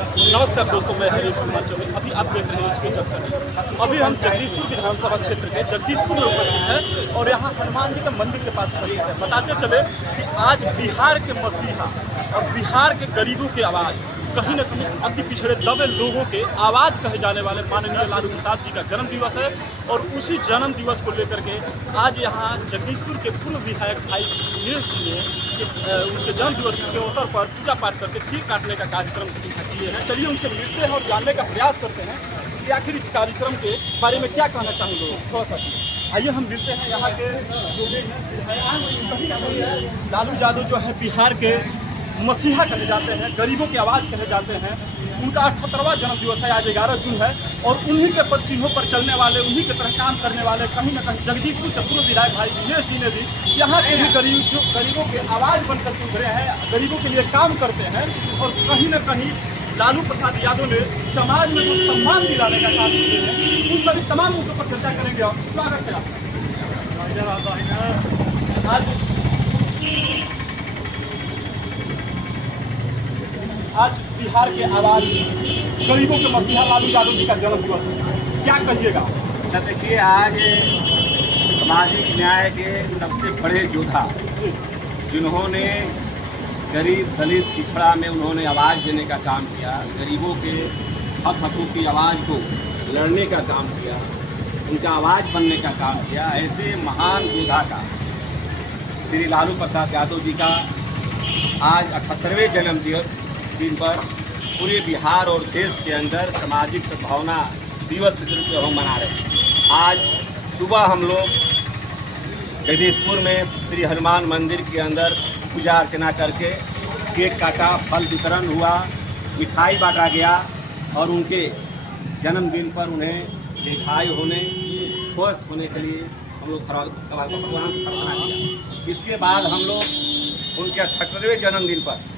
नमस्कार दोस्तों, मैं हरीश कुमार चौबे। अभी आप देख रहे हैं इसके जंक्शन। अभी हम जगदीशपुर विधानसभा क्षेत्र के जगदीशपुर में उपस्थित हैं और यहाँ हनुमान जी के मंदिर के पास उपस्थित है। बताते चले कि आज बिहार के मसीहा और बिहार के गरीबों की आवाज़, कहीं न कहीं अति पिछड़े दबे लोगों के आवाज़ कहे जाने वाले माननीय लालू प्रसाद जी का जन्म दिवस है। और उसी जन्म दिवस को लेकर के आज यहाँ जगदीशपुर के पूर्व विधायक भाई दिनेश जी ने उनके जन्म दिवस के अवसर पर पूजा पाठ करके केक काटने का कार्यक्रम किए हैं। चलिए उनसे मिलते हैं और जानने का प्रयास करते हैं कि आखिर इस कार्यक्रम के बारे में क्या कहना चाहेंगे। थोड़ा सा आइए हम मिलते हैं यहाँ के जो भी हैं। लालू यादव जो है बिहार के मसीहा कहे जाते हैं, गरीबों की आवाज़ कहे जाते हैं। उनका 78वां जन्म दिवस है, आज 11 जून है। और उन्हीं के पर चिन्हों पर चलने वाले, उन्हीं की तरह काम करने वाले कहीं न कहीं जगदीशपुर के पूर्व विधायक भाई दिनेश जी ने भी यहाँ के भी गरीबों के आवाज़ बनकर के उभरे हैं, गरीबों के लिए काम करते हैं। और कहीं न कहीं लालू प्रसाद यादव ने समाज में जो सम्मान दिलाने का काम किए हैं, उन सभी तमाम मुद्दों पर चर्चा करेंगे। और स्वागत है आज बिहार के आवाज़, गरीबों के मसीहा लालू यादव जी का जन्म दिवस है, क्या कहिएगा? देखिए, आज सामाजिक न्याय के सबसे बड़े योद्धा जिन्होंने गरीब दलित पिछड़ा में उन्होंने आवाज़ देने का काम किया, गरीबों के हक हकूक़ की आवाज़ को लड़ने का काम किया, उनका आवाज़ बनने का काम किया, ऐसे महान योद्धा का श्री लालू प्रसाद यादव जी का आज 78वें जन्मदिन पर पूरे बिहार और देश के अंदर सामाजिक सद्भावना दिवस के रूप में हम मना रहे हैं। आज सुबह हम लोग जगदीशपुर में श्री हनुमान मंदिर के अंदर पूजा अर्चना करके केक काटा, फल वितरण हुआ, मिठाई बांटा गया और उनके जन्मदिन पर उन्हें दीर्घायु होने, स्वस्थ होने के लिए हम लोग भगवान से प्रार्थना किया। इसके बाद हम लोग उनके 78वें जन्मदिन पर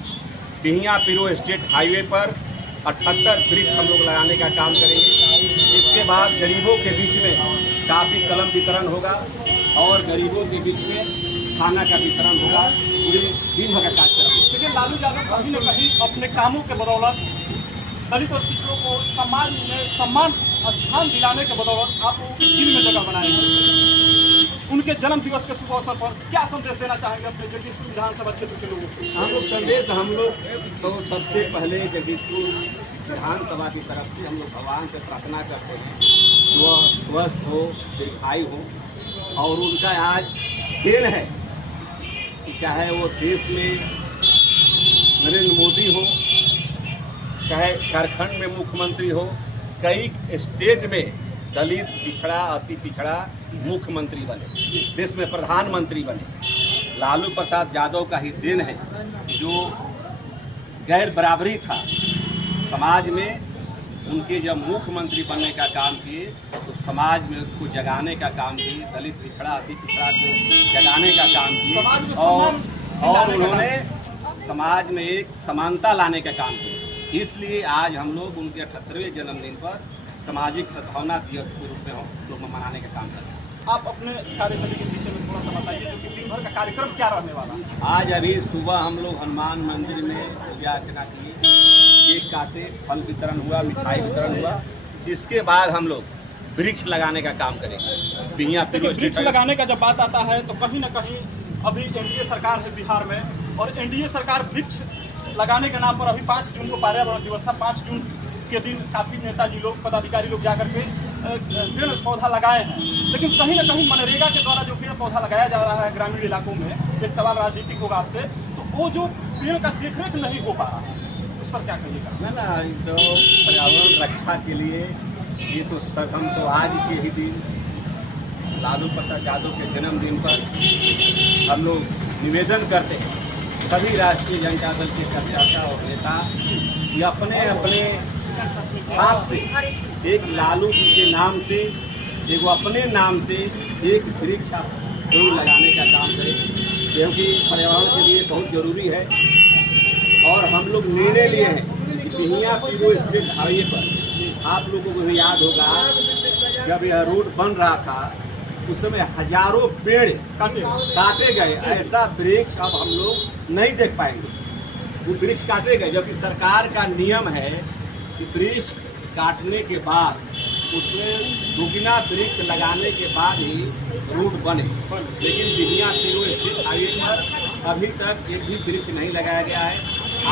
बिहिया पीरो स्टेट हाईवे पर 78 वृक्ष हम लोग लगाने का काम करेंगे। इसके बाद गरीबों के बीच में काफ़ी कलम वितरण होगा और गरीबों के बीच में खाना का वितरण होगा। पूरे दिन भर का कार्यक्रम। लेकिन लालू यादव कहीं न कहीं अपने कामों के बदौलत दलित और पिछड़ों को समाज में सम्मान स्थान दिलाने के बदौलत आप लोगों के दिल में जगह बनाए हैं। उनके जन्म दिवस के शुभ अवसर पर क्या संदेश देना चाहेंगे अपने जगदीशपुर विधानसभा क्षेत्र के लोगों को? हम लोग तो सबसे पहले जगदीशपुर विधानसभा की तरफ से हम लोग भगवान से प्रार्थना करते हैं कि वह स्वस्थ हो, दीर्घायु हो। और उनका आज देन है कि चाहे वो देश में नरेंद्र मोदी हो, चाहे झारखंड में मुख्यमंत्री हो, कई स्टेट में दलित पिछड़ा अति पिछड़ा मुख्यमंत्री बने, देश में प्रधानमंत्री बने। लालू प्रसाद यादव का ही देन है जो गैर बराबरी था समाज में, उनके जब मुख्यमंत्री बनने का काम किए तो समाज में उसको जगाने का काम किए, दलित पिछड़ा अति पिछड़ा को जगाने का काम किए और उन्होंने समाज में एक समानता लाने का काम किया। इसलिए आज हम लोग उनके 78वें जन्मदिन पर सामाजिक सद्भावना दिवस के रूप में हम लोग मनाने का काम कर रहे हैं। आप अपने कार्यशैली के विषय में थोड़ा सा बताइए, जो कि दिन भर का कार्यक्रम क्या रहने वाला है? आज अभी सुबह हम लोग हनुमान मंदिर में पूजा अर्चना किए, केक काटे, फल वितरण हुआ, मिठाई वितरण हुआ। इसके बाद हम लोग वृक्ष लगाने का काम करेंगे। बिहिया पीरो वृक्ष लगाने का जब बात आता है तो कहीं न कहीं अभी एनडीए सरकार है बिहार में, और एनडीए सरकार वृक्ष लगाने के नाम पर अभी 5 जून को पर्यावरण दिवस था। 5 जून के दिन काफ़ी नेताजी लोग, पदाधिकारी लोग जाकर के पेड़ पौधा लगाए हैं। लेकिन कहीं न कहीं मनरेगा के द्वारा जो पेड़ पौधा लगाया जा रहा है ग्रामीण इलाकों में, एक सवाल राजनीतिक होगा आपसे, तो वो जो पेड़ का देखरेख नहीं हो पा रहा है, उस पर क्या कहिएगा? ना तो पर्यावरण रक्षा के लिए ये तो सब हम तो आज के ही दिन लालू प्रसाद यादव के जन्मदिन पर हम लोग निवेदन करते हैं सभी राष्ट्रीय जनता दल के कार्यकर्ता और नेता ये अपने अपने हाथ से एक लालू जी के नाम से, एक अपने नाम से एक वृक्ष जरूर लगाने का काम करें, क्योंकि पर्यावरण के लिए बहुत जरूरी है। और हम लोग निर्णय लिए हैं कि बिहिया पीरो स्टेट हाईवे पर, आप लोगों को भी याद होगा जब यह रोड बन रहा था उस समय हजारों पेड़ काटे गए। ऐसा वृक्ष अब हम लोग नहीं देख पाएंगे। वो वृक्ष काटेगा, जबकि सरकार का नियम है कि वृक्ष काटने के बाद उसमें दुगना वृक्ष लगाने के बाद ही रोड बने। लेकिन बिहिया तिरु स्थित हाईवे पर अभी तक एक भी वृक्ष नहीं लगाया गया है।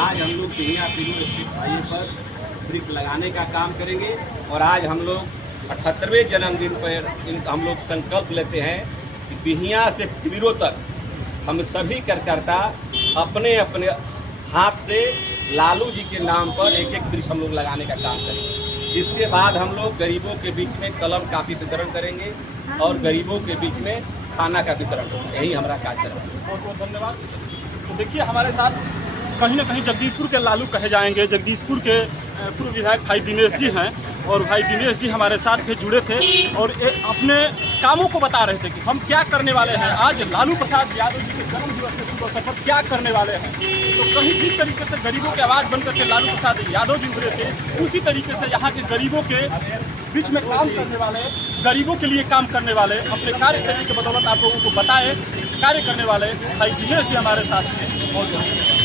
आज हम लोग बिहिया तिरु स्थित हाईवे पर वृक्ष लगाने का काम करेंगे और आज हम लोग 78वें जन्मदिन पर हम लोग संकल्प लेते हैं कि बिहिया से तिरु तक हम सभी कार्यकर्ता अपने अपने हाथ से लालू जी के नाम पर एक एक वृक्ष हम लोग लगाने का काम करेंगे। इसके बाद हम लोग गरीबों के बीच में कलम कापी वितरण करेंगे और गरीबों के बीच में खाना का वितरण होगा। यही हमारा कार्यक्रम है। बहुत बहुत धन्यवाद। तो देखिए हमारे साथ कहीं ना कहीं जगदीशपुर के लालू कहे जाएंगे, जगदीशपुर के पूर्व विधायक भाई दिनेश जी हैं और भाई दिनेश जी हमारे साथ थे, जुड़े थे और अपने कामों को बता रहे थे कि हम क्या करने वाले हैं। आज लालू प्रसाद यादव जी के जन्म दिवस के शुभ अवसर पर क्या करने वाले हैं, तो कहीं जिस तरीके से गरीबों की आवाज़ बनकर के लालू प्रसाद यादव जी उभरे थे, उसी तरीके से यहाँ के गरीबों के बीच में काम करने वाले, गरीबों के लिए काम करने वाले, अपने कार्यशैली के बदौलत आप लोगों को बताए कार्य करने वाले भाई दिनेश जी हमारे साथ थे।